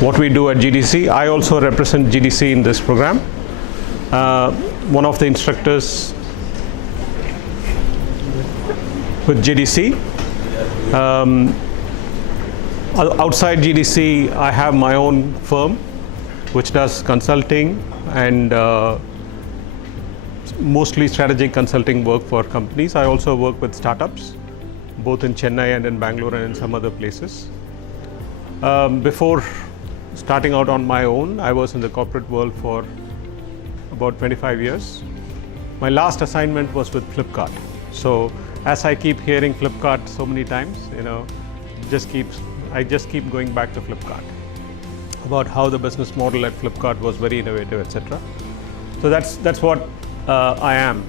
what we do at GDC. I also represent GDC in this program. One of the instructors with GDC. Outside GDC, I have my own firm which does consulting and mostly strategic consulting work for companies. I also work with startups, both in Chennai and in Bangalore and in some other places. Before starting out on my own, I was in the corporate world for about 25 years. My last assignment was with Flipkart. So as I keep hearing Flipkart so many times, I just keep going back to Flipkart, about how the business model at Flipkart was very innovative, etc. So that's what I am.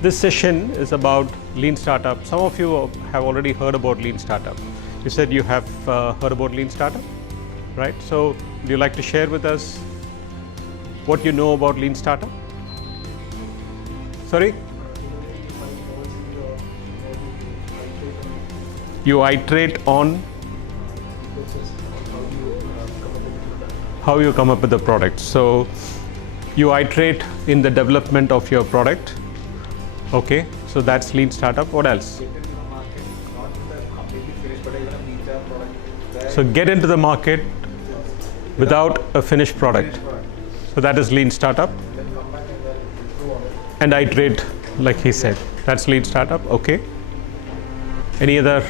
This session is about Lean Startup. Some of you have already heard about Lean Startup. You said you have heard about Lean Startup, right? So would you like to share with us what you know about Lean Startup? Sorry? You iterate on how you come up with the product. So you iterate in the development of your product. Okay, so that's Lean Startup. What else? So get into the market without a finished product. So that is Lean Startup. And iterate, like he said. That's Lean Startup. Okay. Any other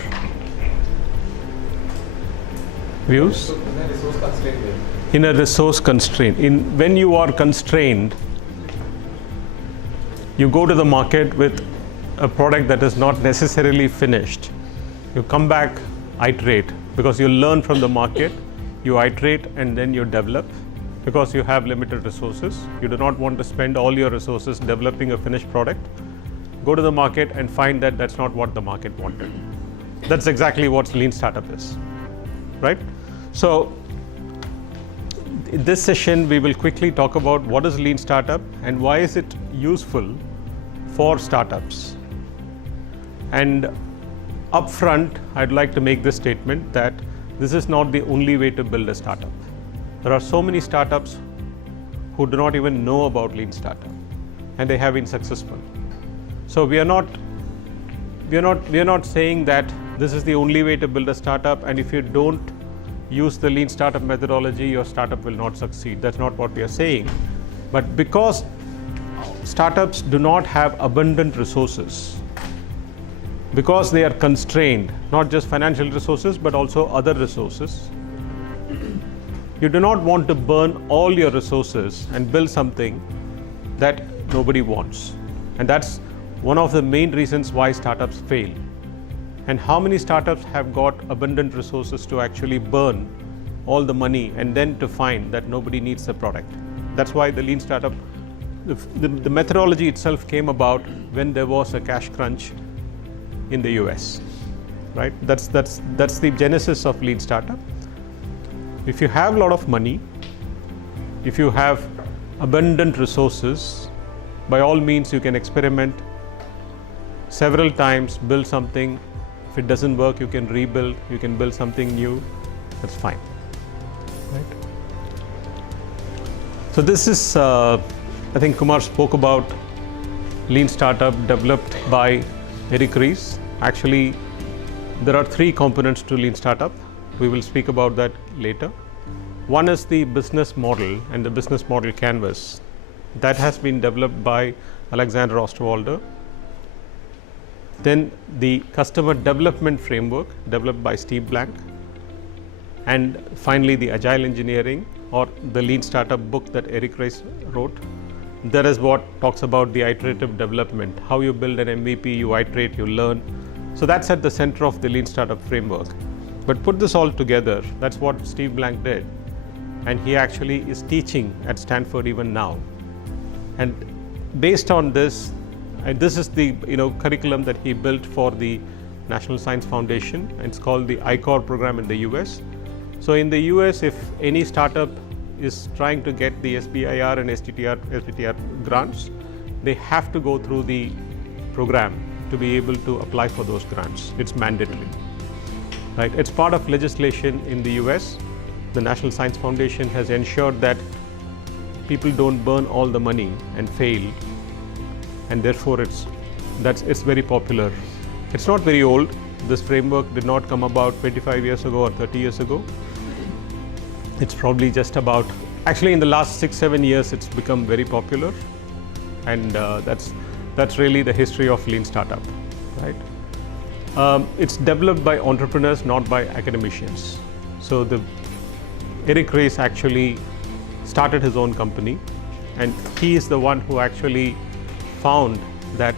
views? In a resource constraint. When you are constrained, you go to the market with a product that is not necessarily finished. You come back, iterate, because you learn from the market, you iterate and then you develop, because you have limited resources. You do not want to spend all your resources developing a finished product. Go to the market and find that that's not what the market wanted. That's exactly what Lean Startup is, right? So in this session, we will quickly talk about what is Lean Startup and why is it useful for startups. And upfront, I'd like to make this statement that this is not the only way to build a startup. There are so many startups who do not even know about Lean Startup, and they have been successful. So we are not saying that this is the only way to build a startup, and if you don't use the Lean Startup methodology, your startup will not succeed. That's not what we are saying. But because startups do not have abundant resources, because they are constrained, not just financial resources, but also other resources, you do not want to burn all your resources and build something that nobody wants. And that's one of the main reasons why startups fail. And how many startups have got abundant resources to actually burn all the money and then to find that nobody needs the product? That's why the Lean Startup, the methodology itself came about when there was a cash crunch in the US, right? That's the genesis of Lean Startup. If you have a lot of money, if you have abundant resources, by all means you can experiment several times, build something. If it doesn't work, you can rebuild, you can build something new, that's fine, right? So this is, I think Kumar spoke about Lean Startup developed by Eric Ries. Actually, there are three components to Lean Startup. We will speak about that later. One is the business model and the business model canvas. That has been developed by Alexander Osterwalder. Then the customer development framework developed by Steve Blank. And finally, the agile engineering or the Lean Startup book that Eric Ries wrote. That is what talks about the iterative development, how you build an MVP, you iterate, you learn. So that's at the center of the Lean Startup framework. But put this all together, that's what Steve Blank did. And he actually is teaching at Stanford even now. And based on this, and this is the curriculum that he built for the National Science Foundation. It's called the ICOR program in the US. So in the US, if any startup is trying to get the SBIR and STTR grants, they have to go through the program to be able to apply for those grants. It's mandatory, right? It's part of legislation in the US. the National Science Foundation has ensured that people don't burn all the money and fail, and therefore it's very popular. It's not very old. This framework did not come about 25 years ago or 30 years ago. It's probably just about, actually in the last 6-7 years it's become very popular, and that's really the history of lean startup, right? It's developed by entrepreneurs, not by academicians. So Eric Ries actually started his own company, and he is the one who actually found that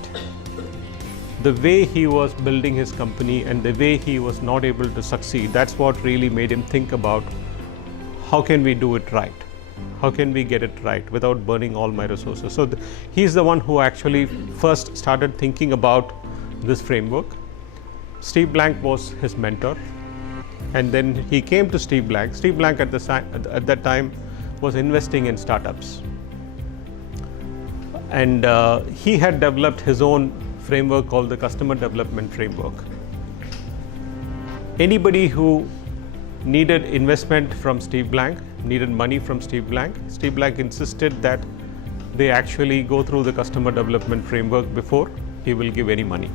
the way he was building his company and the way he was not able to succeed, that's what really made him think about how can we do it right? How can we get it right without burning all my resources? So he's the one who actually first started thinking about this framework. Steve Blank was his mentor, and then he came to Steve Blank. Steve Blank at that time was investing in startups, and he had developed his own framework called the Customer Development Framework. Anybody who needed investment from Steve Blank, needed money from Steve Blank insisted that they actually go through the Customer Development Framework before he will give any money.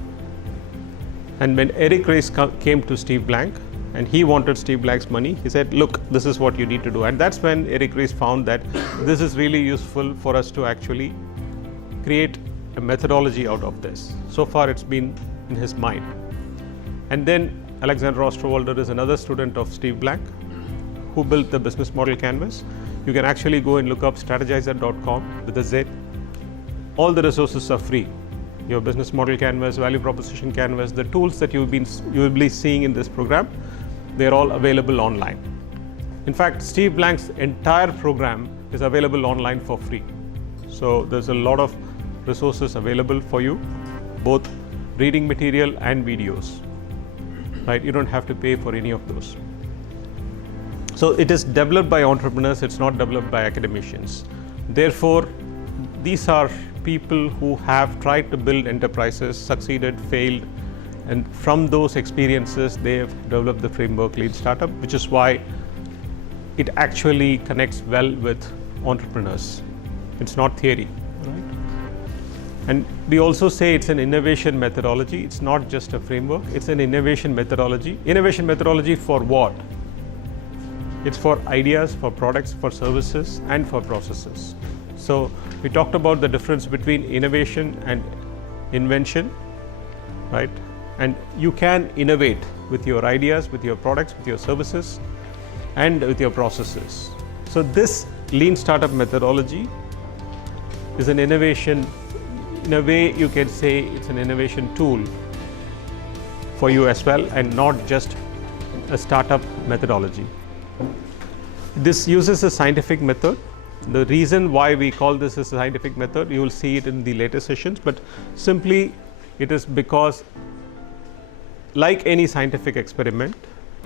And when Eric Ries came to Steve Blank and he wanted Steve Blank's money, he said, look, this is what you need to do. And that's when Eric Ries found that this is really useful for us to actually create a methodology out of this. So far it's been in his mind. And then Alexander Osterwalder is another student of Steve Blank who built the business model canvas. You can actually go and look up strategizer.com with a Z. All the resources are free. Your business model canvas, value proposition canvas, the tools that you will be seeing in this program, they're all available online. In fact, Steve Blank's entire program is available online for free. So there's a lot of resources available for you, both reading material and videos, right? You don't have to pay for any of those. So it is developed by entrepreneurs, it's not developed by academicians. Therefore, these are people who have tried to build enterprises, succeeded, failed, and from those experiences they have developed the framework Lean Startup, which is why it actually connects well with entrepreneurs. It's not theory, right? And we also say it's an innovation methodology. It's not just a framework, it's an innovation methodology. Innovation methodology for what? It's for ideas, for products, for services, and for processes. So we talked about the difference between innovation and invention, right? And you can innovate with your ideas, with your products, with your services, and with your processes. So this Lean Startup methodology is an innovation. In a way, you can say it's an innovation tool for you as well, and not just a startup methodology. This uses a scientific method. The reason why we call this a scientific method, you will see it in the later sessions, but simply it is because, like any scientific experiment,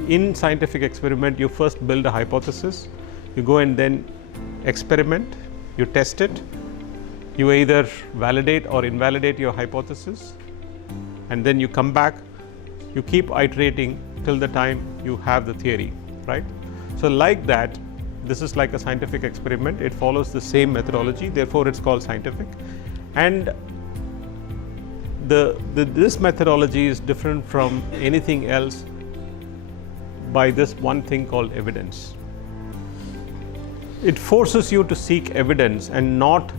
in scientific experiment you first build a hypothesis, you go and then experiment, you test it, you either validate or invalidate your hypothesis, and then you come back, you keep iterating till the time you have the theory, right? So like that, this is like a scientific experiment. It follows the same methodology, therefore it's called scientific. And this methodology is different from anything else by this one thing called evidence. It forces you to seek evidence and not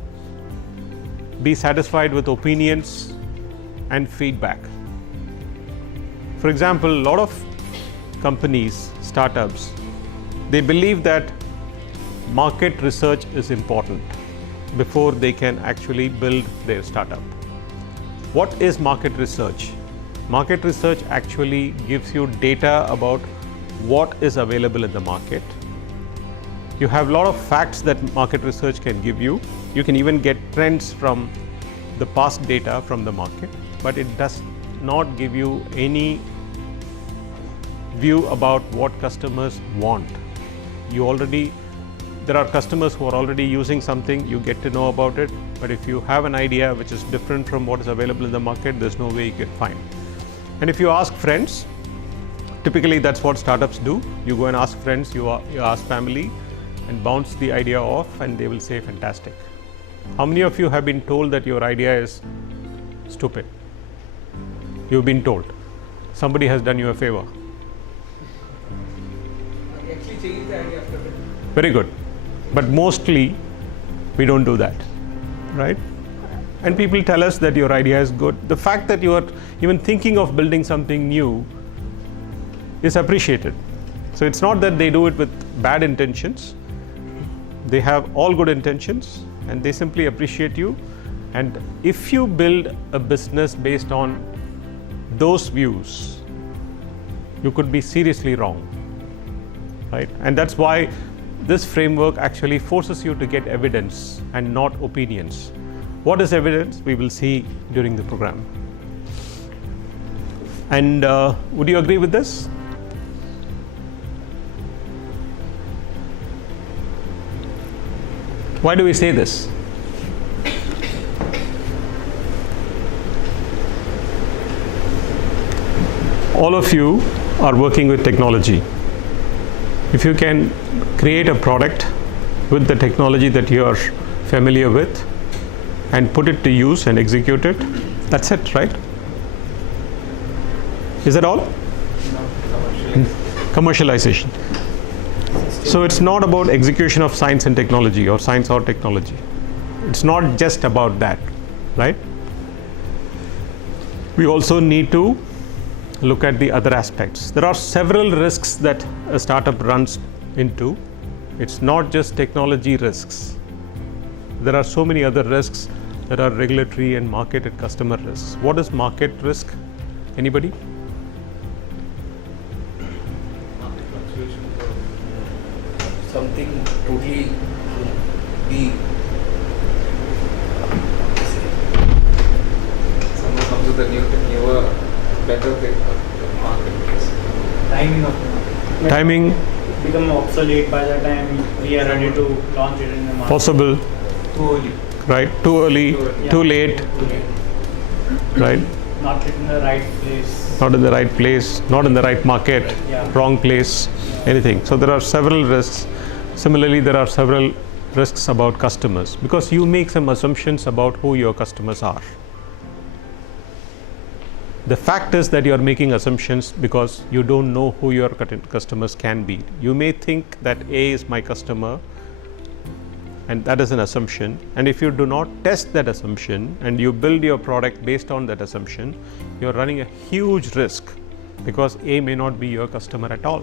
be satisfied with opinions and feedback. For example, a lot of companies, startups, they believe that market research is important before they can actually build their startup. What is market research? Market research actually gives you data about what is available in the market. You have a lot of facts that market research can give you. You can even get trends from the past data from the market, but it does not give you any view about what customers want. There are customers who are already using something, you get to know about it, but if you have an idea which is different from what is available in the market, there's no way you can find. And if you ask friends, typically that's what startups do. You go and ask friends, you ask family, and bounce the idea off, and they will say fantastic. How many of you have been told that your idea is stupid? You've been told. Somebody has done you a favor. I actually changed the idea after it. Very good. But mostly we don't do that, right? And people tell us that your idea is good. The fact that you are even thinking of building something new is appreciated. So it's not that they do it with bad intentions. They have all good intentions, and they simply appreciate you. And if you build a business based on those views, you could be seriously wrong, right? And that's why this framework actually forces you to get evidence and not opinions. What is evidence? We will see during the program. And would you agree with this? Why do we say this? All of you are working with technology. If you can create a product with the technology that you are familiar with and put it to use and execute it, that's it, right? Is that all? Commercialization. So it's not about execution of science and technology, or science or technology. It's not just about that, right? We also need to look at the other aspects. There are several risks that a startup runs into. It's not just technology risks. There are so many other risks. There are regulatory and market and customer risks. What is market risk? Anybody? Market fluctuation for something totally be. Someone comes with a newer, better thing for the marketplace. Timing of the market. Timing. Become obsolete by the time we are ready to launch it in the market. Possible. Too early. Right? Too early, Yeah. too late, Too late. right? Not in the right place. Not in the right place, not in the right market, Yeah. wrong place, anything. So there are several risks. Similarly, there are several risks about customers, because you make some assumptions about who your customers are. The fact is that you are making assumptions because you don't know who your customers can be. You may think that A is my customer, and that is an assumption. And if you do not test that assumption and you build your product based on that assumption, you're running a huge risk, because A may not be your customer at all.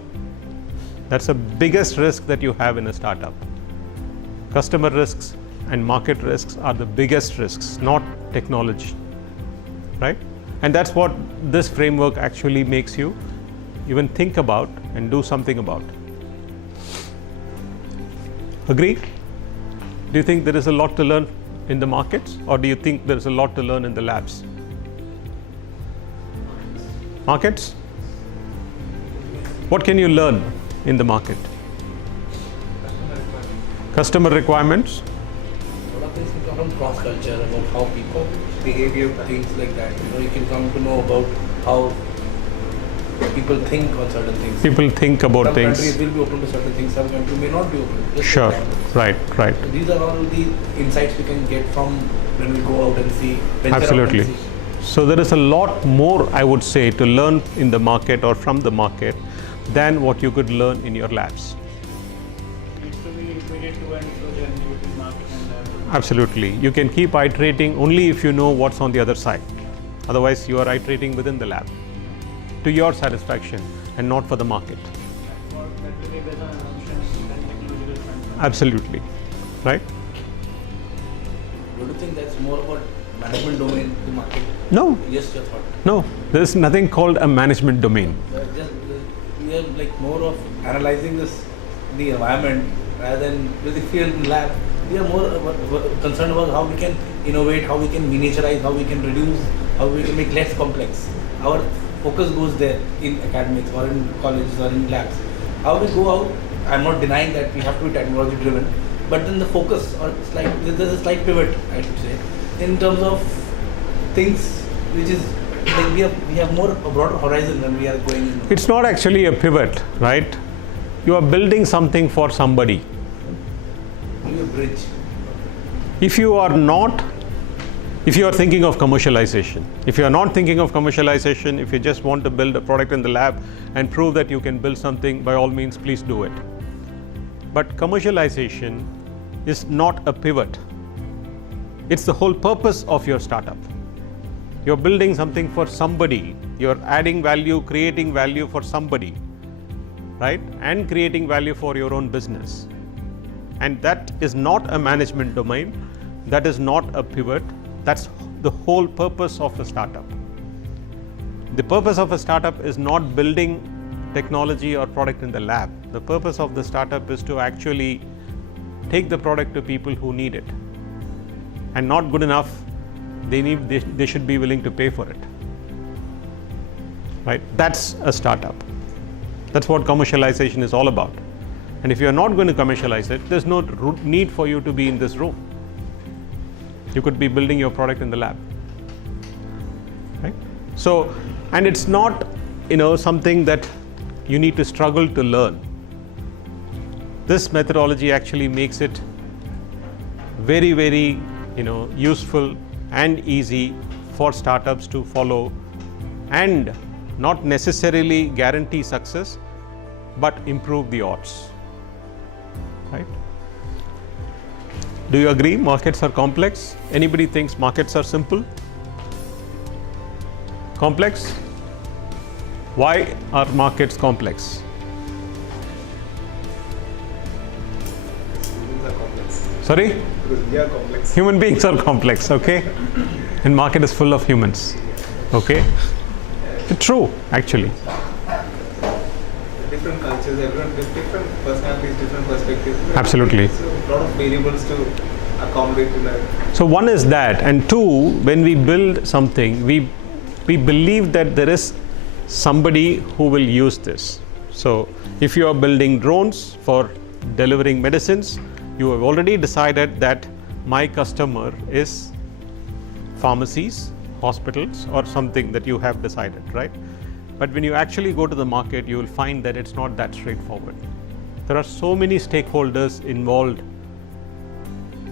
That's the biggest risk that you have in a startup. Customer risks and market risks are the biggest risks, not technology, right? And that's what this framework actually makes you even think about and do something about. Agree? Do you think there is a lot to learn in the markets, or do you think there is a lot to learn in the labs? Markets? What can you learn in the market? Customer requirements. A lot of things can come from cross culture, about how people behavior, things like that. You can come to know about how people think on certain things. People think about Some things. countries will be open to certain things, some countries may not be open. Just Sure. examples. Right. So these are all the insights we can get from when we go out and see. venture out Absolutely. and see. So there is a lot more, I would say, to learn in the market or from the market than what you could learn in your labs. Needs to be repeated to and fro journey between market and lab. Absolutely. You can keep iterating only if you know what's on the other side. Otherwise, you are iterating within the lab to your satisfaction and not for the market. Or that will be based on assumptions and technological front. Absolutely. Right? Don't you think that's more about management domain to market? No, Just your thought. no. There is nothing called a management domain. We are like more of analyzing the environment rather than because if we are in lab, we are more concerned about how we can innovate, how we can miniaturize, how we can reduce, how we can make less complex. Our focus goes there in academics or in colleges or in labs. How we go out, I'm not denying that we have to be technology driven, but then the focus or there's a slight pivot, I should say, in terms of things which is like we have more a broader horizon when we are going in. It's not actually a pivot, right? You are building something for somebody. Maybe a bridge. If you are thinking of commercialization, if you are not thinking of commercialization, if you just want to build a product in the lab and prove that you can build something, by all means, please do it. But commercialization is not a pivot. It's the whole purpose of your startup. You're building something for somebody. You're adding value, creating value for somebody, right? And creating value for your own business. And that is not a management domain. That is not a pivot. That's the whole purpose of a startup. The purpose of a startup is not building technology or product in the lab. The purpose of the startup is to actually take the product to people who need it. And not good enough, they should be willing to pay for it. Right? That's a startup. That's what commercialization is all about. And if you're not going to commercialize it, there's no need for you to be in this room. You could be building your product in the lab. Right? So, and it's not, something that you need to struggle to learn. This methodology actually makes it very, very, useful and easy for startups to follow, and not necessarily guarantee success, but improve the odds. Right? Do you agree markets are complex? Anybody thinks markets are simple? Complex? Why are markets complex? Humans are complex. Sorry? Because we are complex. Human beings are complex, okay? And market is full of humans, okay? It's true, actually. Different cultures, everyone with different personalities, different perspectives. Absolutely. So a lot of variables to accommodate to that. So one is that, and two, when we build something, we believe that there is somebody who will use this. So if you are building drones for delivering medicines, you have already decided that my customer is pharmacies, hospitals, or something that you have decided, right? But when you actually go to the market, you will find that it's not that straightforward. There are so many stakeholders involved.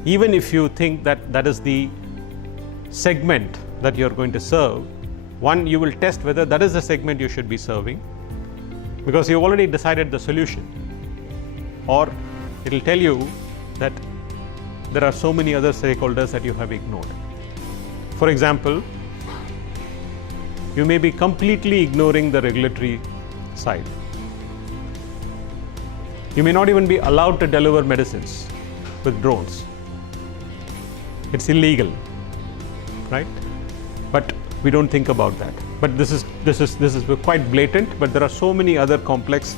Even if you think that that is the segment that you're going to serve, one, you will test whether that is the segment you should be serving, because you've already decided the solution. Or it will tell you that there are so many other stakeholders that you have ignored. For example, you may be completely ignoring the regulatory side. You may not even be allowed to deliver medicines with drones. It's illegal, right? But we don't think about that. But this is quite blatant, but there are so many other complex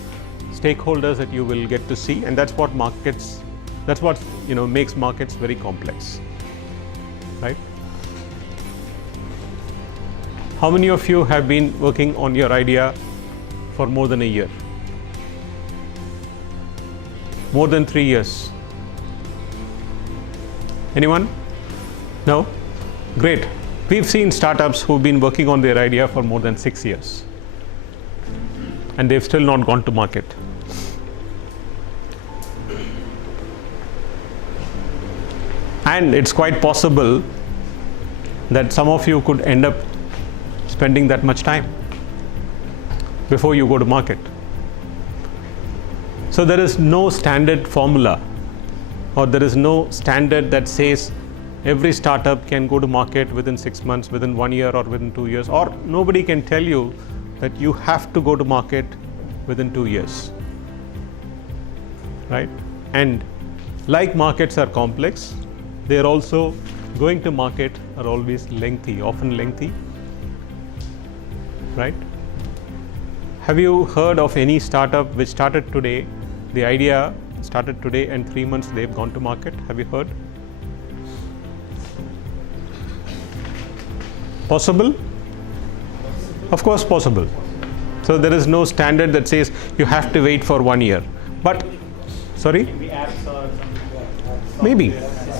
stakeholders that you will get to see, and that's what makes markets very complex, right? How many of you have been working on your idea for more than a year? More than 3 years? Anyone? No? Great. We've seen startups who've been working on their idea for more than 6 years, and they've still not gone to market. And it's quite possible that some of you could end up spending that much time before you go to market. So there is no standard formula, or there is no standard that says every startup can go to market within 6 months, within 1 year, or within 2 years, or nobody can tell you that you have to go to market within 2 years, right? And like markets are complex, they are also going to market are always lengthy, often lengthy, right? Have you heard of any startup which started today, the idea started today, and 3 months they've gone to market? Have you heard? Possible? Of course possible. So there is no standard that says you have to wait for 1 year. But, sorry? Maybe apps or something like that. Maybe.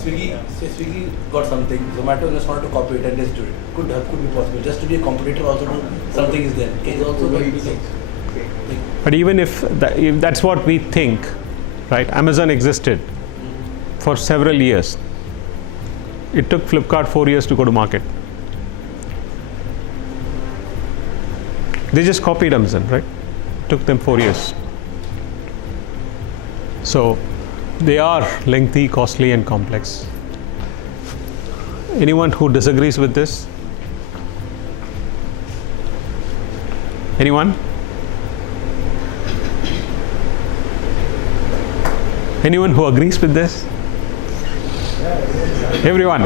Swiggy got something. Zomato just wanted to copy it and just do it. Could be possible. Just to be a competitor, also do something is there. It's also going to be like But even if that's what we think, right? Amazon existed for several years. It took Flipkart 4 years to go to market. They just copied Amazon, right? Took them 4 years. So they are lengthy, costly, and complex. Anyone who disagrees with this? Anyone? Anyone who agrees with this? Everyone.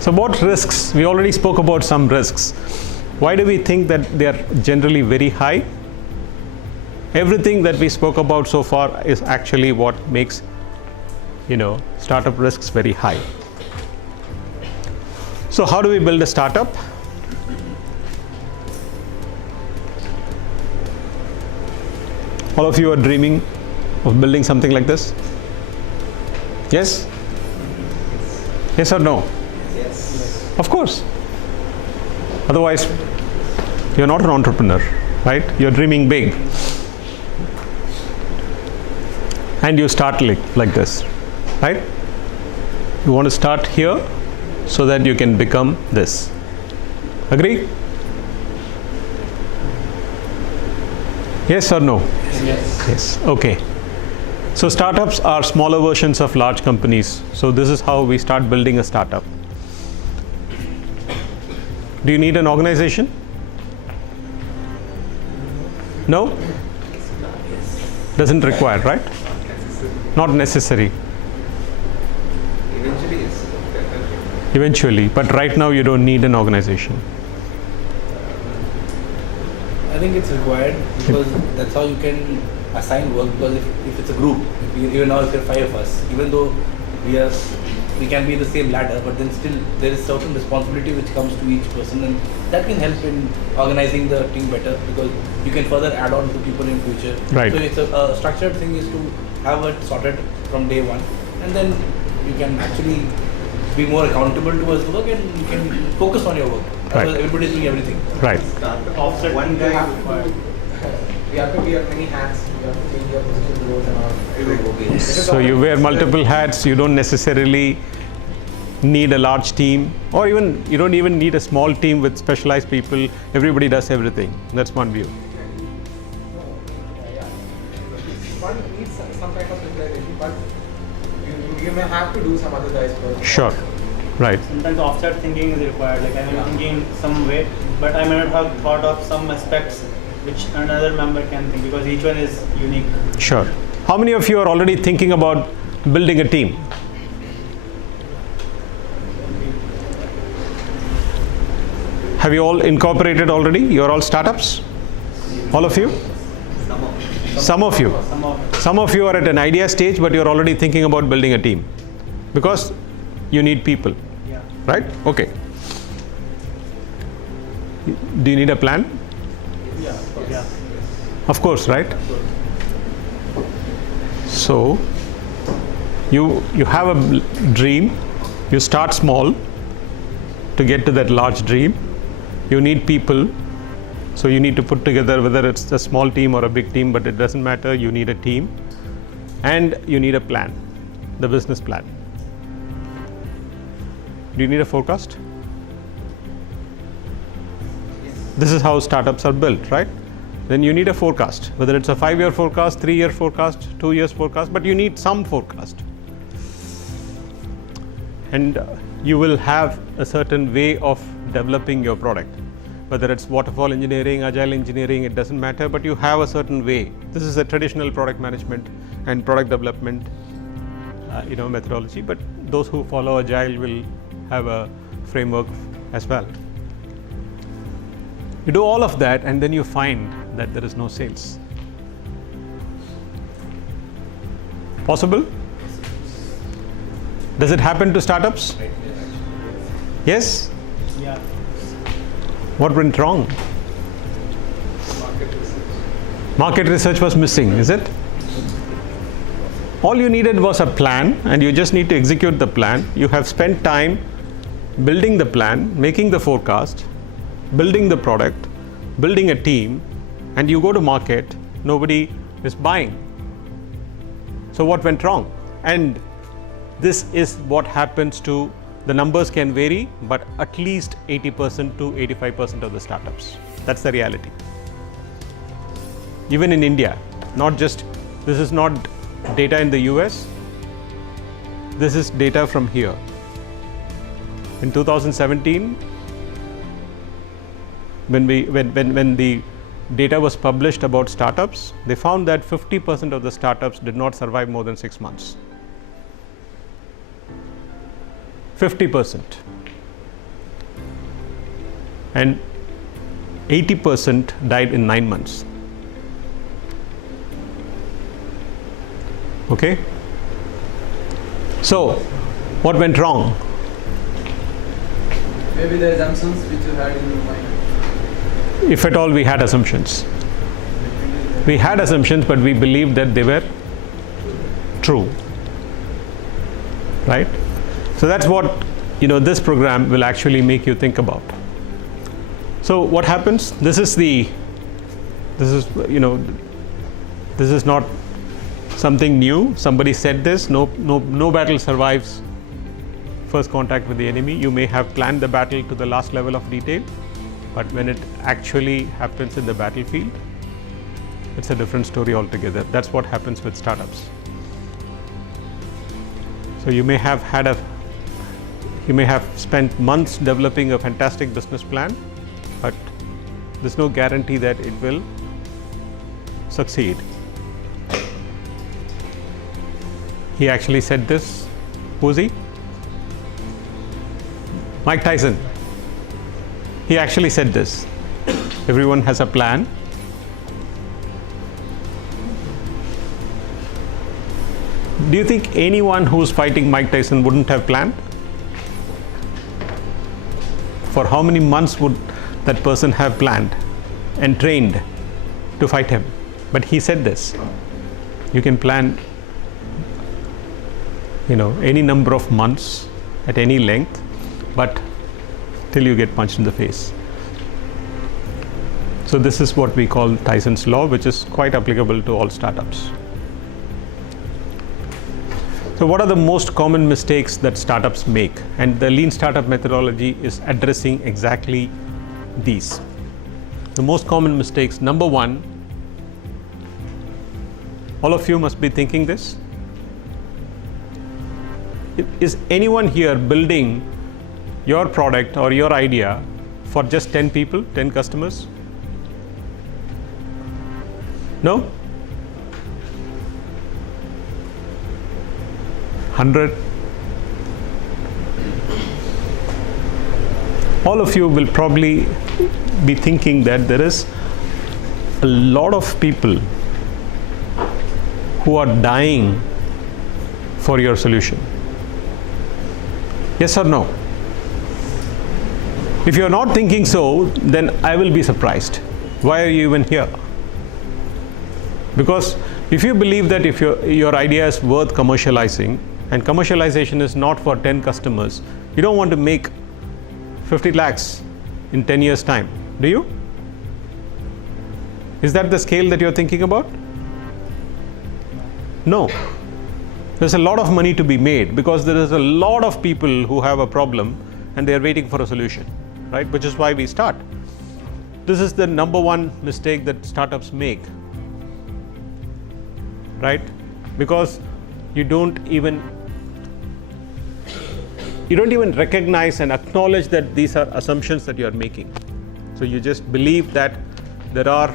So about risks, we already spoke about some risks. Why do we think that they are generally very high? Everything that we spoke about so far is actually what makes, startup risks very high. So how do we build a startup? All of you are dreaming of building something like this? Yes? Yes or no? Yes. Of course. Otherwise, you're not an entrepreneur, right? You're dreaming big. And you start like this, right? You want to start here so that you can become this. Agree? Yes or no? Yes. Yes. Okay. So startups are smaller versions of large companies. So this is how we start building a startup. Do you need an organization? No? Doesn't require, right? Not necessary. Eventually, yes. Definitely. Eventually, but right now you don't need an organization. I think it's required because that's how you can assign work. Because if it's a group, even now if there are 5 of us, even though we can be the same ladder, but then still there is certain responsibility which comes to each person, and that can help in organizing the team better because you can further add on to people in future. Right. So it's a structured thing is to have it sorted from day one, and then you can actually be more accountable towards the work and you can focus on your work. Right. Otherwise everybody's doing everything. Right. Offset One thinking guy is have required. You have to wear many hats. You have to change your position roles and all. So you wear multiple hats. You don't necessarily need a large team, or even you don't even need a small team with specialized people. Everybody does everything. That's one view. One needs some kind of specialization, but you may have to do some other guys first. Sure. Right. Sometimes offset thinking is required. Like I am thinking some way, but I may not have thought of some aspects which another member can think because each one is unique. Sure. How many of you are already thinking about building a team? Have you all incorporated already? You're all startups? All of you? Some of you. Some of you are at an idea stage, but you're already thinking about building a team because you need people, Yeah. right? Okay. Do you need a plan? Yeah. Of course, right? So you have a dream, you start small to get to that large dream. You need people, so you need to put together whether it's a small team or a big team, but it doesn't matter. You need a team and you need a plan, the business plan. Do you need a forecast? This is how startups are built, right? Then you need a forecast, whether it's a 5-year forecast, 3-year forecast, 2 years forecast, but you need some forecast. And you will have a certain way of developing your product. Whether it's waterfall engineering, agile engineering, it doesn't matter, but you have a certain way. This is a traditional product management and product development methodology, but those who follow agile will have a framework as well. You do all of that and then you find that there is no sales. Possible? Does it happen to startups? Yes? Yeah. What went wrong? Market research. Market research was missing, is it? All you needed was a plan, and you just need to execute the plan. You have spent time building the plan, making the forecast, building the product, building a team, and you go to market, nobody is buying. So what went wrong? And this is what happens to, the numbers can vary, but at least 80% to 85% of the startups. That's the reality. Even in India, not just, this is not data in the US, this is data from here. In 2017, when the data was published about startups, they found that 50% of the startups did not survive more than 6 months. 50%. And 80% died in 9 months. Okay? So, what went wrong? Maybe the assumptions which you had in your mind. If at all we had assumptions. We had assumptions, but we believed that they were true. Right? So that's what, this program will actually make you think about. So what happens? This is not something new. Somebody said this. No battle survives first contact with the enemy. You may have planned the battle to the last level of detail, but when it actually happens in the battlefield, it's a different story altogether. That's what happens with startups. So you may have spent months developing a fantastic business plan, but there's no guarantee that it will succeed. He actually said this. Who's he? Mike Tyson. He actually said this. Everyone has a plan. Do you think anyone who's fighting Mike Tyson wouldn't have planned? For how many months would that person have planned and trained to fight him? But he said this. You can plan, any number of months at any length, but till you get punched in the face. So this is what we call Tyson's law, which is quite applicable to all startups. So what are the most common mistakes that startups make? And the lean startup methodology is addressing exactly these. The most common mistakes, number one, all of you must be thinking this. Is anyone here building your product or your idea for just 10 people, 10 customers? No? 100? All of you will probably be thinking that there is a lot of people who are dying for your solution. Yes or no? If you're not thinking so, then I will be surprised. Why are you even here? Because if you believe that if your idea is worth commercializing, and commercialization is not for 10 customers, you don't want to make 50 lakhs in 10 years' time, do you? Is that the scale that you're thinking about? No. There's a lot of money to be made because there is a lot of people who have a problem and they're waiting for a solution, right? Which is why we start. This is the number one mistake that startups make, right? Because you don't even recognize and acknowledge that these are assumptions that you're making. So you just believe that there are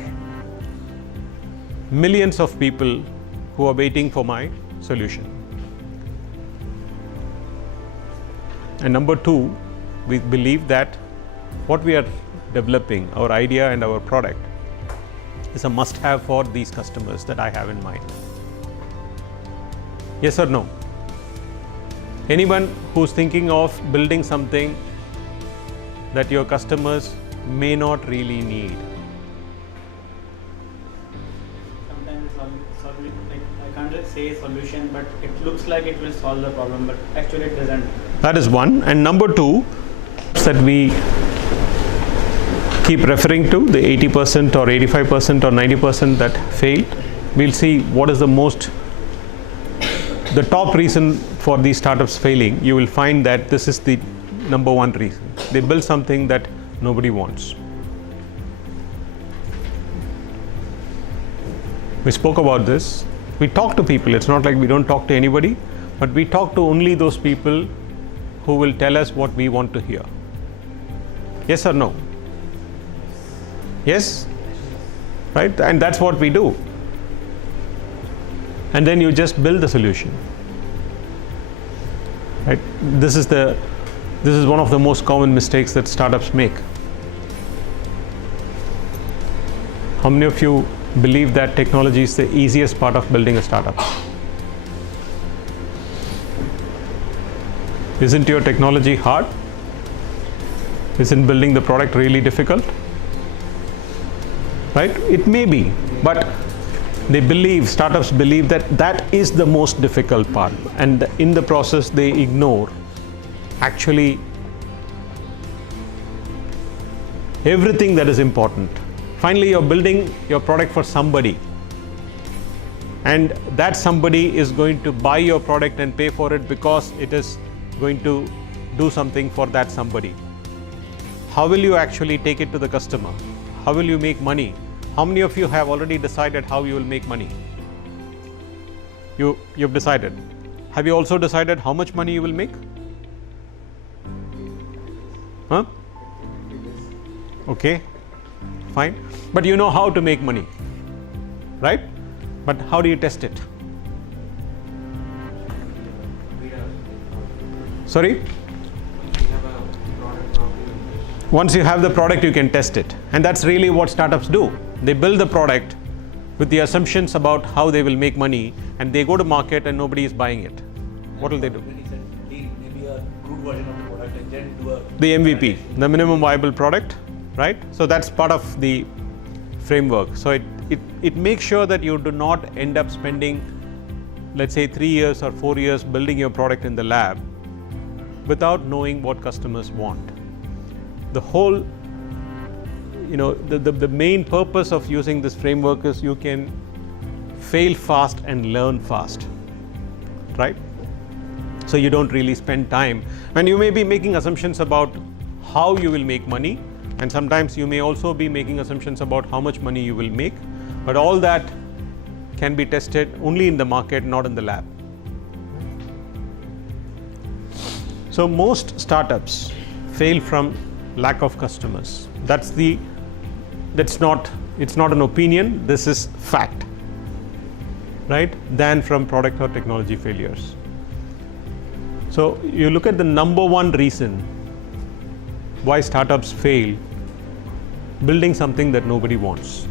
millions of people who are waiting for my solution. And number two, we believe that what we are developing, our idea and our product, is a must-have for these customers that I have in mind. Yes or no? Anyone who's thinking of building something that your customers may not really need? Sometimes it's like I can't just say solution, but it looks like it will solve the problem, but actually it doesn't. That is one. And number two, that we keep referring to, the 80% or 85% or 90% that fail, we'll see what is the top reason for these startups failing. You will find that this is the number one reason. They build something that nobody wants. We spoke about this. We talk to people. It's not like we don't talk to anybody, but we talk to only those people who will tell us what we want to hear. Yes or no? Yes? Right? And that's what we do. And then you just build the solution. Right? This is one of the most common mistakes that startups make. How many of you believe that technology is the easiest part of building a startup? Isn't your technology hard? Isn't building the product really difficult? Right? It may be, but startups believe that that is the most difficult part, and in the process they ignore actually everything that is important. Finally, you're building your product for somebody, and that somebody is going to buy your product and pay for it because it is going to do something for that somebody. How will you actually take it to the customer? How will you make money? How many of you have already decided how you will make money? You've decided. Have you also decided how much money you will make? Huh? Okay, fine. But you know how to make money, right? But how do you test it? Sorry? Once you have the product, you can test it. And that's really what startups do. They build the product with the assumptions about how they will make money, and they go to market and nobody is buying it. What will they do? When he said maybe a crude version of the product and then do a The MVP, the minimum viable product, right? So that's part of the framework. So it makes sure that you do not end up spending, let's say, 3 years or 4 years building your product in the lab without knowing what customers want. The whole, the main purpose of using this framework is you can fail fast and learn fast, right? So you don't really spend time, and you may be making assumptions about how you will make money, and sometimes you may also be making assumptions about how much money you will make, but all that can be tested only in the market, not in the lab. So most startups fail from lack of customers. It's not an opinion, this is fact, right? Than from product or technology failures. So you look at the number one reason why startups fail: building something that nobody wants.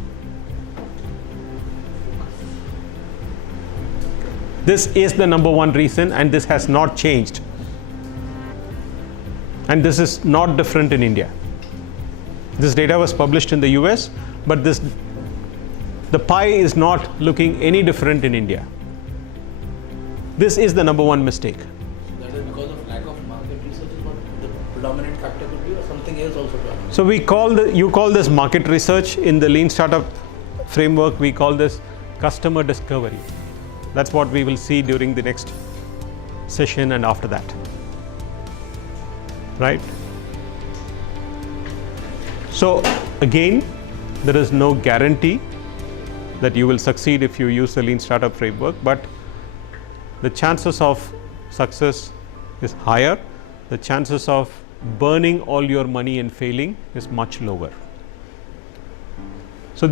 This is the number one reason, and this has not changed. And this is not different in India. This data was published in the US, but the pie is not looking any different in India. This is the number one mistake. So that is because of lack of market research is what the predominant factor could be, or something else also to happen? So you call this market research. In the lean startup framework, we call this customer discovery. That's what we will see during the next session and after that. Right? So again, there is no guarantee that you will succeed if you use the lean startup framework, but the chances of success is higher. The chances of burning all your money and failing is much lower. So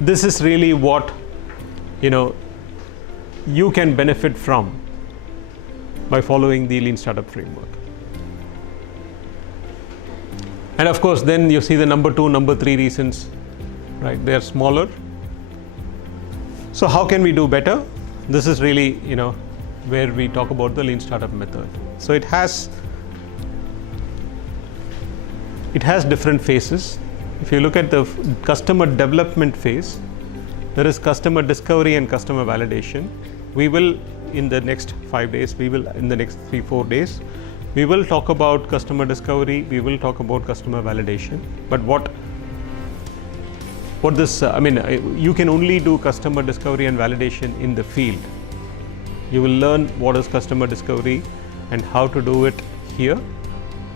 this is really what you can benefit from by following the lean startup framework. And of course, then you see the number 2, number 3 reasons, right? They are smaller. So how can we do better? This is really, where we talk about the lean startup method. So it has different phases. If you look at the customer development phase, There is customer discovery and customer validation. We will, in the next 5 days, in the next 3-4 days, we will talk about customer discovery, we will talk about customer validation. But you can only do customer discovery and validation in the field. You will learn what is customer discovery and how to do it here,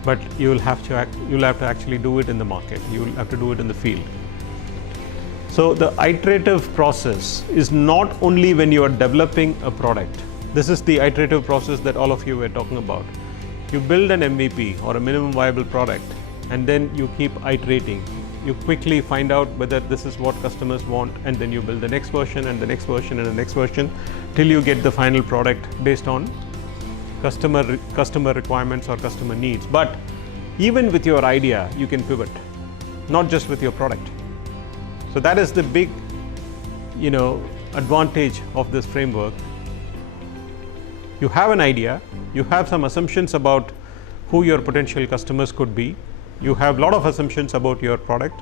but you will have to actually do it in the market. You will have to do it in the field. So the iterative process is not only when you are developing a product. This is the iterative process that all of you were talking about. You build an MVP or a minimum viable product, and then you keep iterating. You quickly find out whether this is what customers want, and then you build the next version and the next version and the next version till you get the final product based on customer requirements or customer needs. But even with your idea, you can pivot, not just with your product. So that is the big, advantage of this framework. You have an idea, you have some assumptions about who your potential customers could be. You have a lot of assumptions about your product,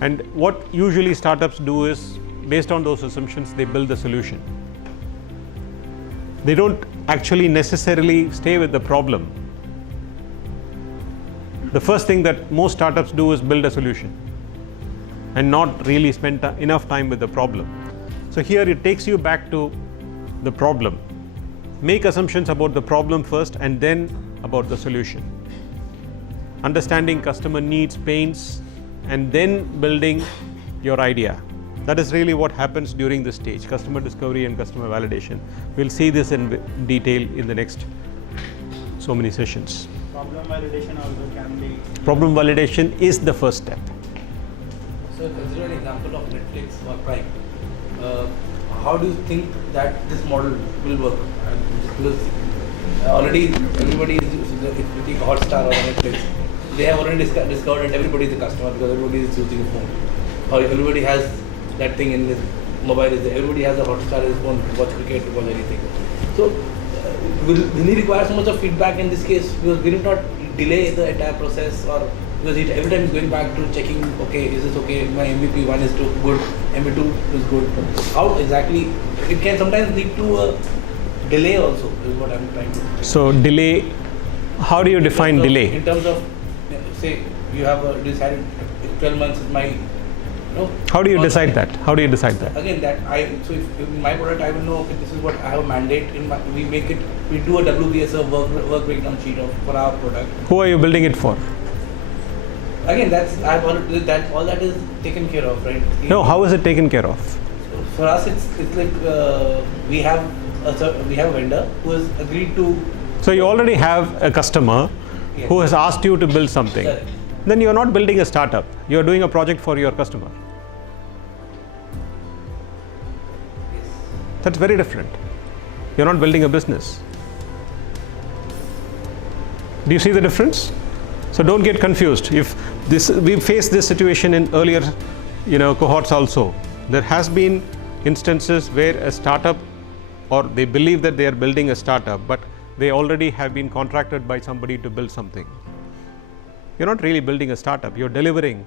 and what usually startups do is, based on those assumptions, they build the solution. They don't actually necessarily stay with the problem. The first thing that most startups do is build a solution and not really spend enough time with the problem. So here it takes you back to the problem. Make assumptions about the problem first and then about the solution. Understanding customer needs, pains, and then building your idea. That is really what happens during this stage, customer discovery and customer validation. We'll see this in detail in the next so many sessions. Problem validation also can be. Problem validation is the first step. So consider an example of Netflix or Prime. How do you think that this model will work? Because already everybody is using Hotstar or Netflix. They have already discovered that everybody is a customer because everybody is using a phone. Or everybody has that thing in his mobile. Everybody has a Hotstar in his phone to watch cricket, to watch anything. So will he require so much of feedback in this case? Because will it not delay the entire process, or because every time he's going back to checking, okay, is this okay, my MVP 1 is too good, MVP 2 is good. How exactly, it can sometimes lead to a delay also, is what I'm trying to say. So delay, how do you define delay? In terms of, say, you have decided 12 months is my, How do you decide that? How do you decide that? Again, so if in my product I will know, okay, this is what I have a mandate in my, we do a WBS, a work breakdown sheet for our product. Who are you building it for? Again, all that is taken care of, right? No, how is it taken care of? So for us, it's like we have a vendor who has agreed to. So you already have a customer who has asked you to build something. Correct. Then you are not building a startup. You are doing a project for your customer. That's very different. You're not building a business. Do you see the difference? So don't get confused. We've faced this situation in earlier, cohorts also. There has been instances where a startup, or they believe that they are building a startup, but they already have been contracted by somebody to build something. You're not really building a startup. You're delivering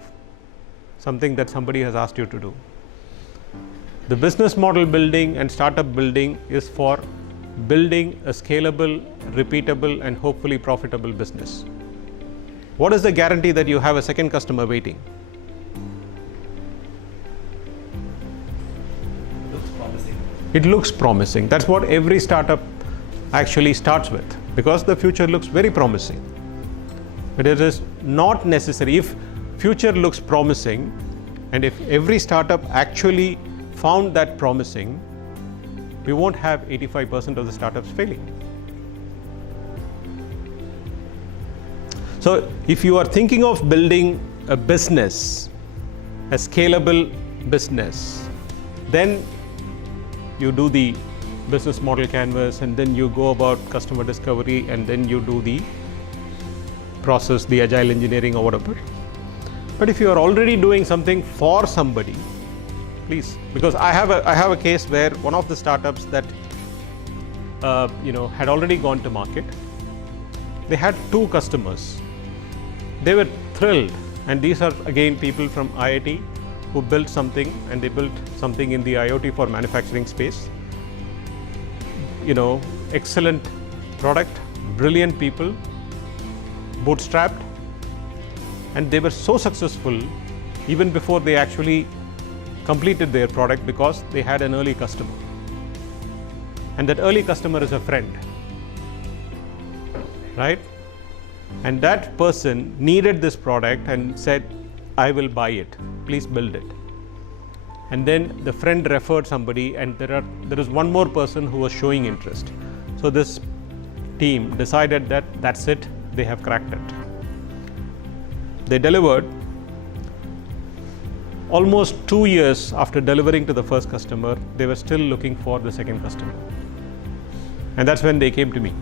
something that somebody has asked you to do. The business model building and startup building is for building a scalable, repeatable, and hopefully profitable business. What is the guarantee that you have a second customer waiting? Looks promising. It looks promising. That's what every startup actually starts with, because the future looks very promising. But it is not necessary. If future looks promising, and if every startup actually found that promising, we won't have 85% of the startups failing. So if you are thinking of building a business, a scalable business, then you do the business model canvas, and then you go about customer discovery, and then you do the process, the agile engineering or whatever. But if you are already doing something for somebody, please, because I have a case where one of the startups that had already gone to market, they had 2 customers. They were thrilled, and these are again people from IIT who built something, and they built something in the IoT for manufacturing space. Excellent product, brilliant people, bootstrapped, and they were so successful even before they actually completed their product because they had an early customer. And that early customer is a friend, right? And that person needed this product and said, I will buy it, please build it. And then the friend referred somebody, and there is one more person who was showing interest. So this team decided that that's it, they have cracked it. They delivered. Almost 2 years after delivering to the first customer, they were still looking for the second customer. And that's when they came to me,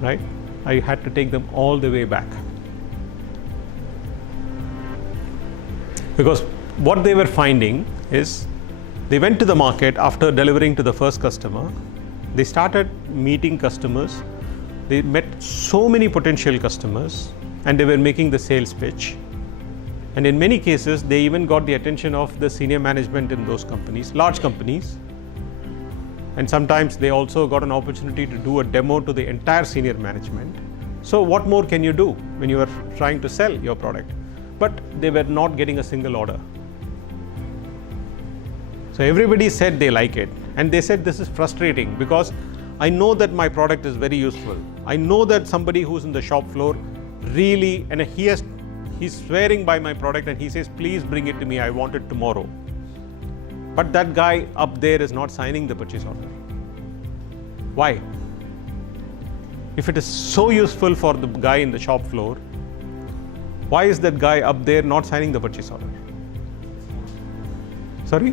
right? I had to take them all the way back. Because what they were finding is, they went to the market after delivering to the first customer. They started meeting customers. They met so many potential customers, and they were making the sales pitch. And in many cases, they even got the attention of the senior management in those companies, large companies. And sometimes they also got an opportunity to do a demo to the entire senior management. So what more can you do when you are trying to sell your product? But they were not getting a single order. So everybody said they like it. And they said, this is frustrating because I know that my product is very useful. I know that somebody who's in the shop floor really, and he's swearing by my product, and he says, please bring it to me, I want it tomorrow. But that guy up there is not signing the purchase order. Why? If it is so useful for the guy in the shop floor, why is that guy up there not signing the purchase order? Sorry?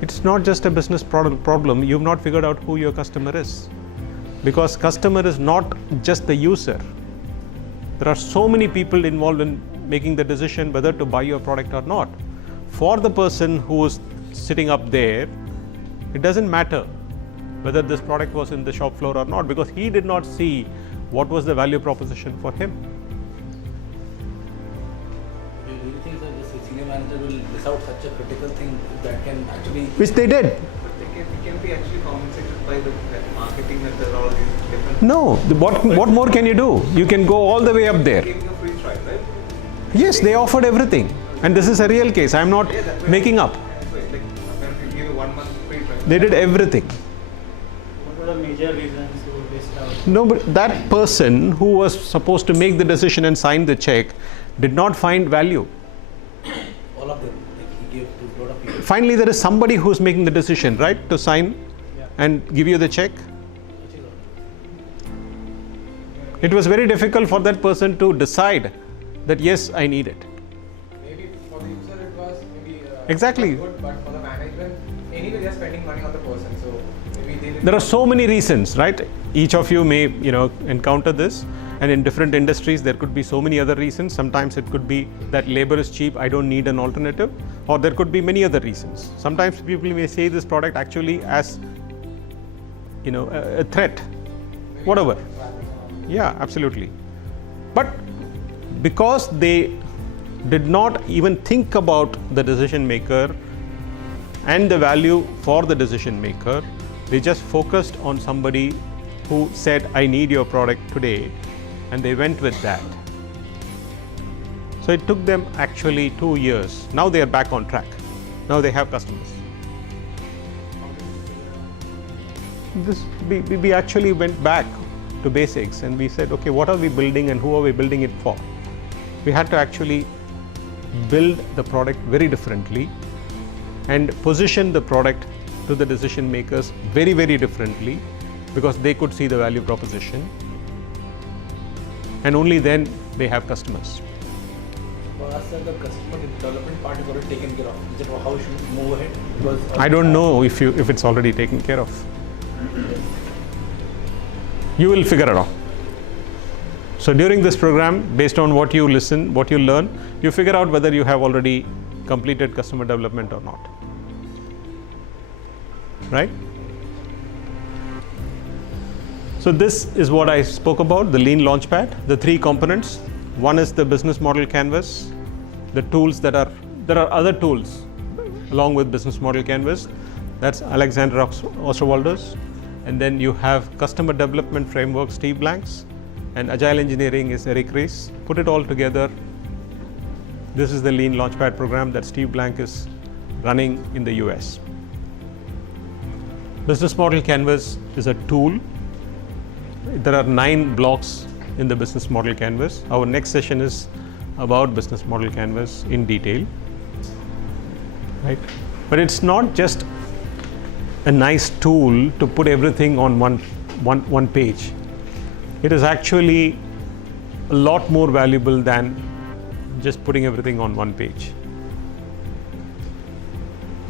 It's not just a business problem. You've not figured out who your customer is. Because customer is not just the user. There are so many people involved in making the decision whether to buy your product or not. For the person who is sitting up there, it doesn't matter whether this product was in the shop floor or not, because he did not see what was the value proposition for him. Do you think that the senior manager will miss out such a critical thing that can actually... Which they did. But it can be actually compensated by the marketing methodology. Different. No, what more can you do? You can go all the way up there. Giving a free trial, right? Yes, they offered everything. And this is a real case. I'm not making up. Like, apparently give you 1 month free trial. They did everything. What were the major reasons you missed out? No, but that person who was supposed to make the decision and sign the check did not find value. All of them, like he gave to a lot of people. Finally, there is somebody who's making the decision, right, to sign and give you the check. It was very difficult for that person to decide that, yes, I need it. Maybe for the user it was maybe Exactly. good, but for the management, anyway they're spending money on the person, so maybe they didn't. There are so many reasons, right? Each of you may, encounter this, and in different industries there could be so many other reasons. Sometimes it could be that labor is cheap, I don't need an alternative, or there could be many other reasons. Sometimes people may say this product actually as, a threat, whatever. Yeah, absolutely. But because they did not even think about the decision maker and the value for the decision maker, they just focused on somebody who said, I need your product today, and they went with that. So it took them actually 2 years. Now they are back on track. Now they have customers. We actually went back to basics, and we said, okay, what are we building and who are we building it for? We had to actually build the product very differently and position the product to the decision makers very, very differently, because they could see the value proposition, and only then they have customers. For us, the customer development part is already taken care of. Is it how we should move ahead? Because I don't know if it's already taken care of. You will figure it out. So during this program, based on what you listen, what you learn, you figure out whether you have already completed customer development or not. Right? So this is what I spoke about, the Lean Launchpad, the 3 components. One is the business model canvas, the tools there are other tools along with business model canvas. That's Alexander Osterwalder's, and then you have customer development framework Steve Blank's, and agile engineering is Eric Ries. Put it all together. This is the Lean Launchpad program that Steve Blank is running in the US. Business model canvas is a tool. There are 9 blocks in the business model canvas. Our next session is about business model canvas in detail, right? But it's not just a nice tool to put everything on one page. It is actually a lot more valuable than just putting everything on one page.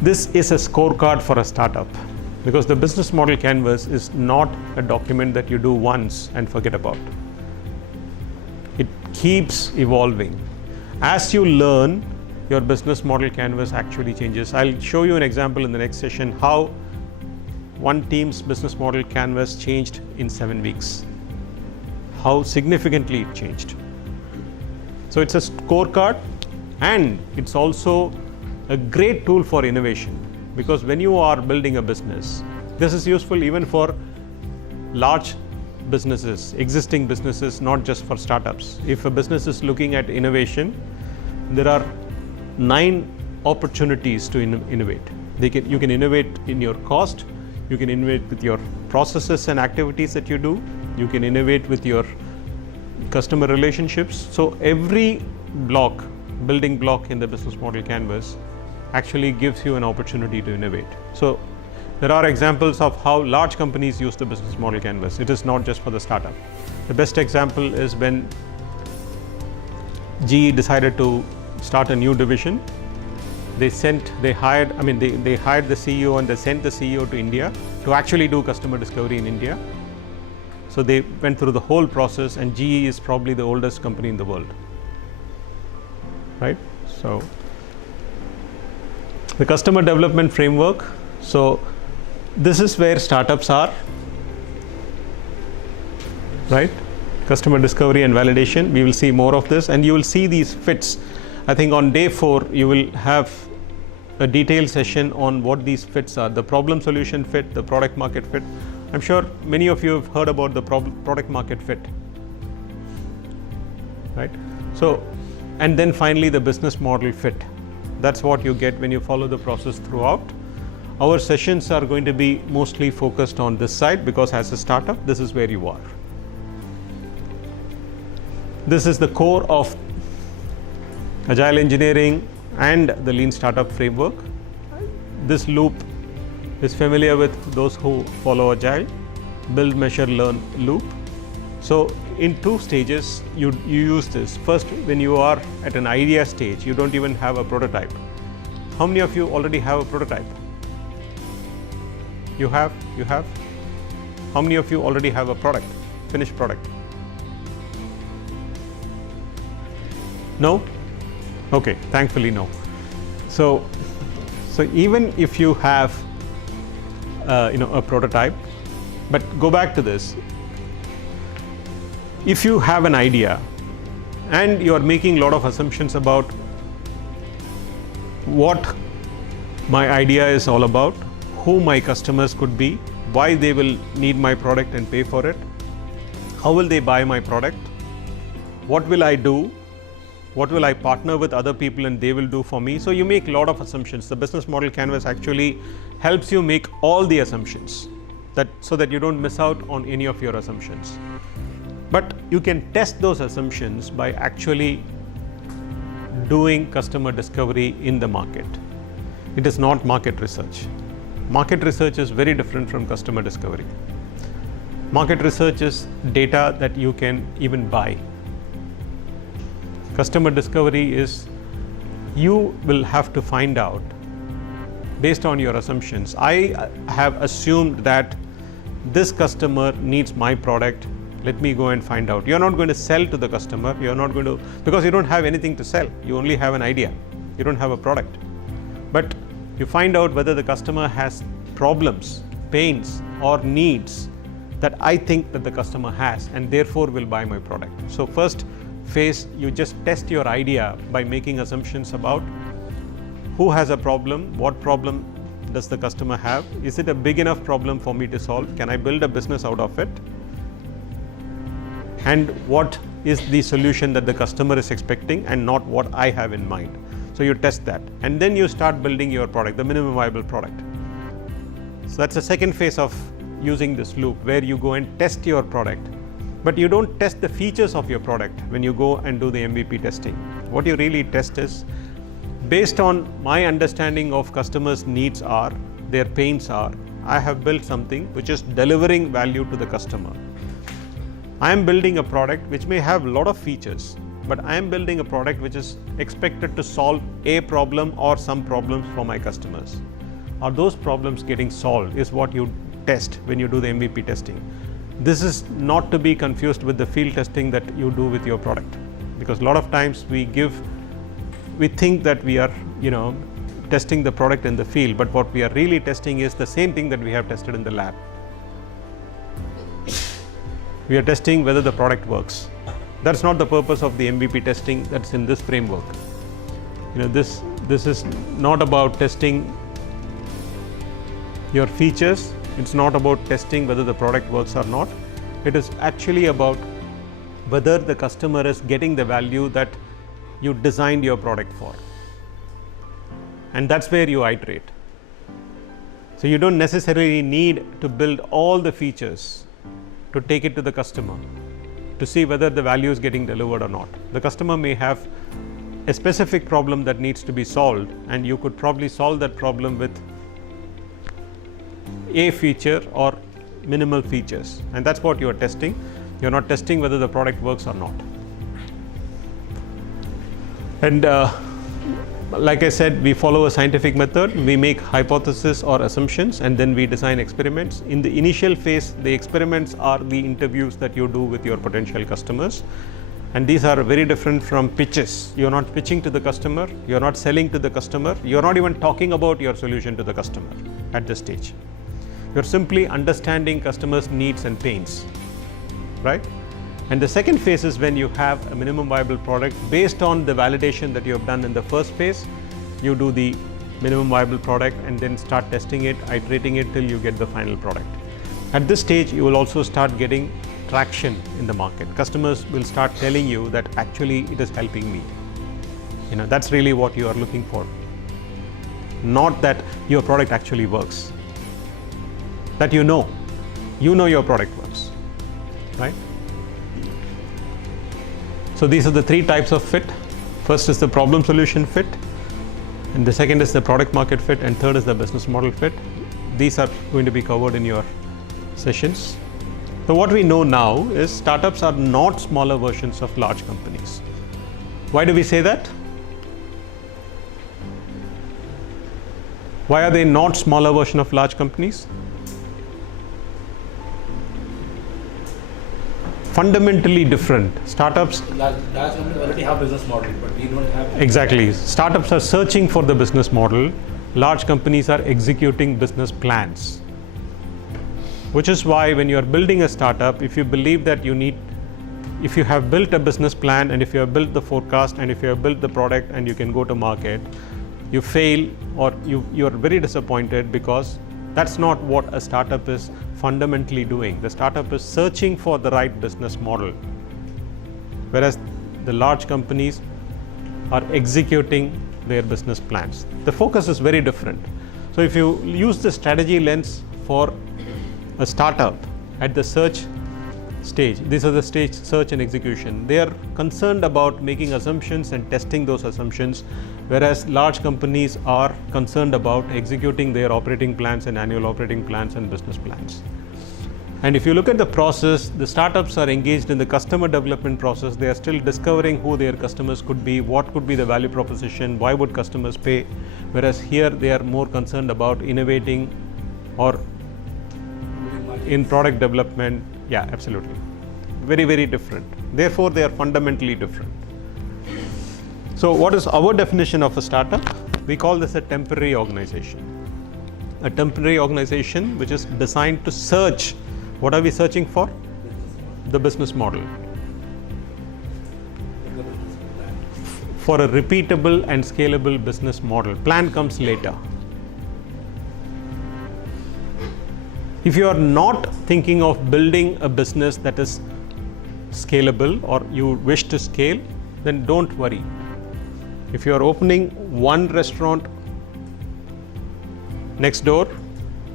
This is a scorecard for a startup, because the business model canvas is not a document that you do once and forget about. It keeps evolving. As you learn, your business model canvas actually changes. I'll show you an example in the next session how one team's business model canvas changed in 7 weeks, how significantly it changed. So it's a scorecard, and it's also a great tool for innovation, because when you are building a business, this is useful even for large businesses, existing businesses, not just for startups. If a business is looking at innovation, there are 9 opportunities to innovate. You can innovate in your cost, you can innovate with your processes and activities that you do, you can innovate with your customer relationships. So every building block in the business model canvas actually gives you an opportunity to innovate. So there are examples of how large companies use the business model canvas. It is not just for the startup. The best example is when GE decided to start a new division. They hired the CEO, and they sent the CEO to India to actually do customer discovery in India. So they went through the whole process, and GE is probably the oldest company in the world, right? So the customer development framework. So this is where startups are, right? Customer discovery and validation. We will see more of this, and you will see these fits. I think on day 4, you will have a detailed session on what these fits are: the problem solution fit, the product market fit. I'm sure many of you have heard about the product market fit, right? So, and then finally the business model fit. That's what you get when you follow the process throughout. Our sessions are going to be mostly focused on this side, because as a startup, this is where you are. This is the core of agile engineering and the lean startup framework. This loop is familiar with those who follow agile: build, measure, learn loop. So in 2 stages you use this. First, when you are at an idea stage, you don't even have a prototype. How many of you already have a prototype? You have? How many of you already have a product, finished product? No? Okay, thankfully no. So even if you have a prototype, but go back to this. If you have an idea and you are making a lot of assumptions about what my idea is all about, who my customers could be, why they will need my product and pay for it, how will they buy my product, what will I do, what will I partner with other people and they will do for me. So you make a lot of assumptions. The business model canvas actually helps you make all the assumptions, so that you don't miss out on any of your assumptions. But you can test those assumptions by actually doing customer discovery in the market. It is not market research. Market research is very different from customer discovery. Market research is data that you can even buy. Customer discovery is you will have to find out based on your assumptions. I have assumed that this customer needs my product. Let me go and find out. You're not going to sell to the customer. You're not going to, because you don't have anything to sell. You only have an idea. You don't have a product. But you find out whether the customer has problems, pains, or needs that I think that the customer has, and therefore will buy my product. So first, phase, you just test your idea by making assumptions about who has a problem, what problem does the customer have, is it a big enough problem for me to solve, can I build a business out of it, and what is the solution that the customer is expecting and not what I have in mind. So you test that and then you start building your product, the minimum viable product. So that's the second phase of using this loop, where you go and test your product, but you don't test the features of your product when you go and do the MVP testing. What you really test is, based on my understanding of customers' needs are, their pains are, I have built something which is delivering value to the customer. I am building a product which may have a lot of features, but I am building a product which is expected to solve a problem or some problems for my customers. Are those problems getting solved is what you test when you do the MVP testing. This is not to be confused with the field testing that you do with your product, because a lot of times we think that we are, testing the product in the field, but what we are really testing is the same thing that we have tested in the lab. We are testing whether the product works. That's not the purpose of the MVP testing that's in this framework. This is not about testing your features. It's not about testing whether the product works or not. It is actually about whether the customer is getting the value that you designed your product for. And that's where you iterate. So you don't necessarily need to build all the features to take it to the customer to see whether the value is getting delivered or not. The customer may have a specific problem that needs to be solved, and you could probably solve that problem with a feature or minimal features, and that's what you are testing. You're not testing whether the product works or not. And like I said, we follow a scientific method. We make hypotheses or assumptions, and then we design experiments. In the initial phase, the experiments are the interviews that you do with your potential customers, and these are very different from pitches. You're not pitching to the customer, you're not selling to the customer, you're not even talking about your solution to the customer at this stage. You're simply understanding customers' needs and pains, right? And the second phase is when you have a minimum viable product based on the validation that you have done in the first phase. You do the minimum viable product and then start testing it, iterating it till you get the final product. At this stage, you will also start getting traction in the market. Customers will start telling you that actually it is helping me. That's really what you are looking for. Not that your product actually works. That you know your product works, right? So these are the three types of fit. First is the problem solution fit, and the second is the product market fit, and third is the business model fit. These are going to be covered in your sessions. So what we know now is startups are not smaller versions of large companies. Why do we say that? Why are they not smaller version of large companies? Fundamentally different. Startups Large companies already have business model, but we don't have. Exactly. Startups are searching for the business model. Large companies are executing business plans. Which is why when you are building a startup, if you believe that if you have built a business plan, and if you have built the forecast, and if you have built the product and you can go to market, you fail or you are very disappointed, because that's not what a startup is fundamentally doing. The startup is searching for the right business model, whereas the large companies are executing their business plans. The focus is very different. So if you use the strategy lens for a startup at the search stage, these are the stage search and execution. They are concerned about making assumptions and testing those assumptions, whereas large companies are concerned about executing their operating plans and annual operating plans and business plans. And if you look at the process, the startups are engaged in the customer development process. They are still discovering who their customers could be, what could be the value proposition, why would customers pay, whereas here they are more concerned about innovating or in product development. Yeah, absolutely. Very, very different. Therefore, they are fundamentally different. So what is our definition of a startup? We call this a temporary organization. A temporary organization which is designed to search. What are we searching for? The business model. for a repeatable and scalable business model. Plan comes later. If you are not thinking of building a business that is scalable or you wish to scale, then don't worry. If you are opening one restaurant next door,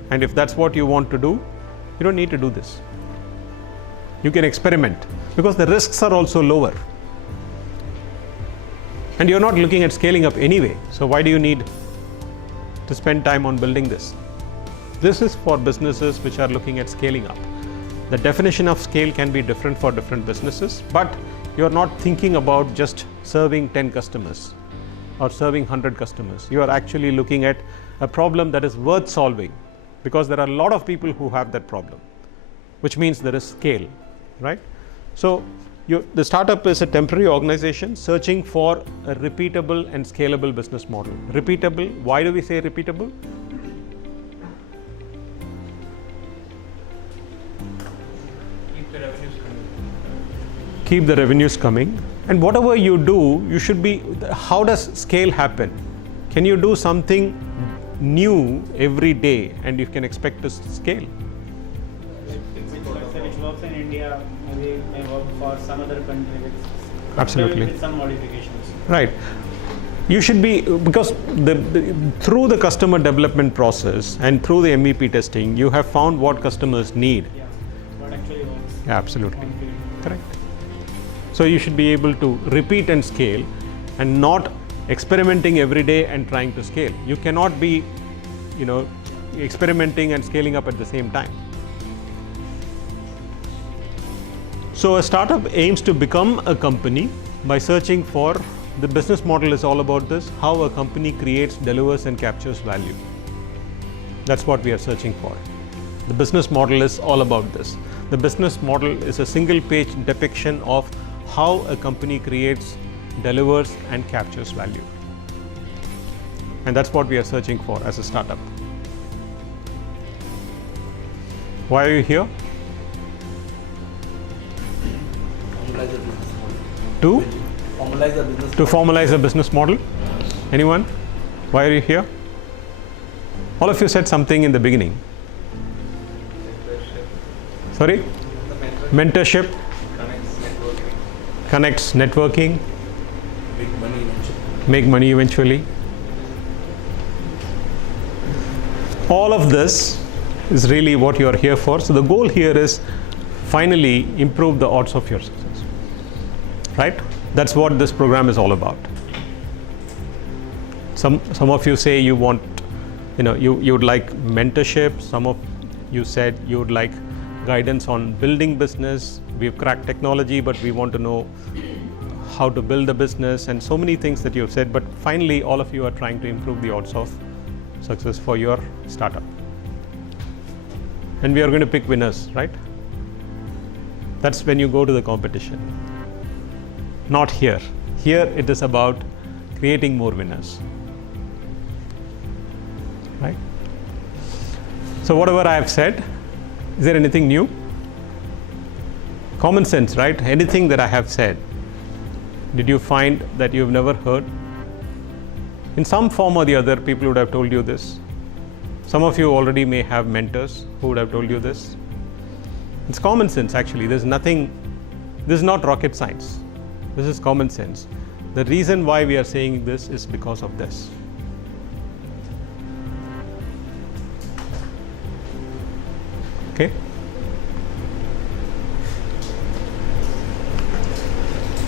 and if that's what you want to do, you don't need to do this. You can experiment because the risks are also lower. And you're not looking at scaling up anyway. So why do you need to spend time on building this? This is for businesses which are looking at scaling up. The definition of scale can be different for different businesses, but you're not thinking about just serving 10 customers or serving 100 customers. You are actually looking at a problem that is worth solving because there are a lot of people who have that problem, which means there is scale, right? So the startup is a temporary organization searching for a repeatable and scalable business model. Repeatable, why do we say repeatable? Keep the revenues coming. And whatever you do, you should be, how does scale happen? Can you do something new every day and you can expect to scale? Which works in India may work for some other country Absolutely. with some modifications. Right. You should be, because through the customer development process and through the MVP testing, you have found what customers need. Yeah, what actually works. Yeah, absolutely. on field. Correct. So you should be able to repeat and scale and not experimenting every day and trying to scale. You cannot be, experimenting and scaling up at the same time. So a startup aims to become a company by searching for, the business model is all about this, how a company creates, delivers and captures value. That's what we are searching for. The business model is all about this. The business model is a single page depiction of how a company creates, delivers and captures value. And that's what we are searching for as a startup. Why are you here? Formalize the business model. To Formalize the business formalize a business model. Anyone? Why are you here? All of you said something in the beginning. Sorry? Mentorship. Connects, networking. Make money eventually. All of this is really what you are here for. So the goal here is finally improve the odds of your success. Right? That's what this program is all about. Some of you say you want, you would like mentorship. Some of you said you would like guidance on building business. We've cracked technology, but we want to know how to build a business and so many things that you've said. But finally, all of you are trying to improve the odds of success for your startup. And we are going to pick winners, right? That's when you go to the competition. Not here. Here it is about creating more winners. Right? So whatever I have said, is there anything new? Common sense, right? Anything that I have said, did you find that you've never heard? In some form or the other, people would have told you this. Some of you already may have mentors who would have told you this. It's common sense, actually. There's nothing, this is not rocket science. This is common sense. The reason why we are saying this is because of this. Okay?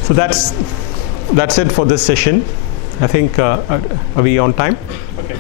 So that's it for this session. I think, are we on time? Okay.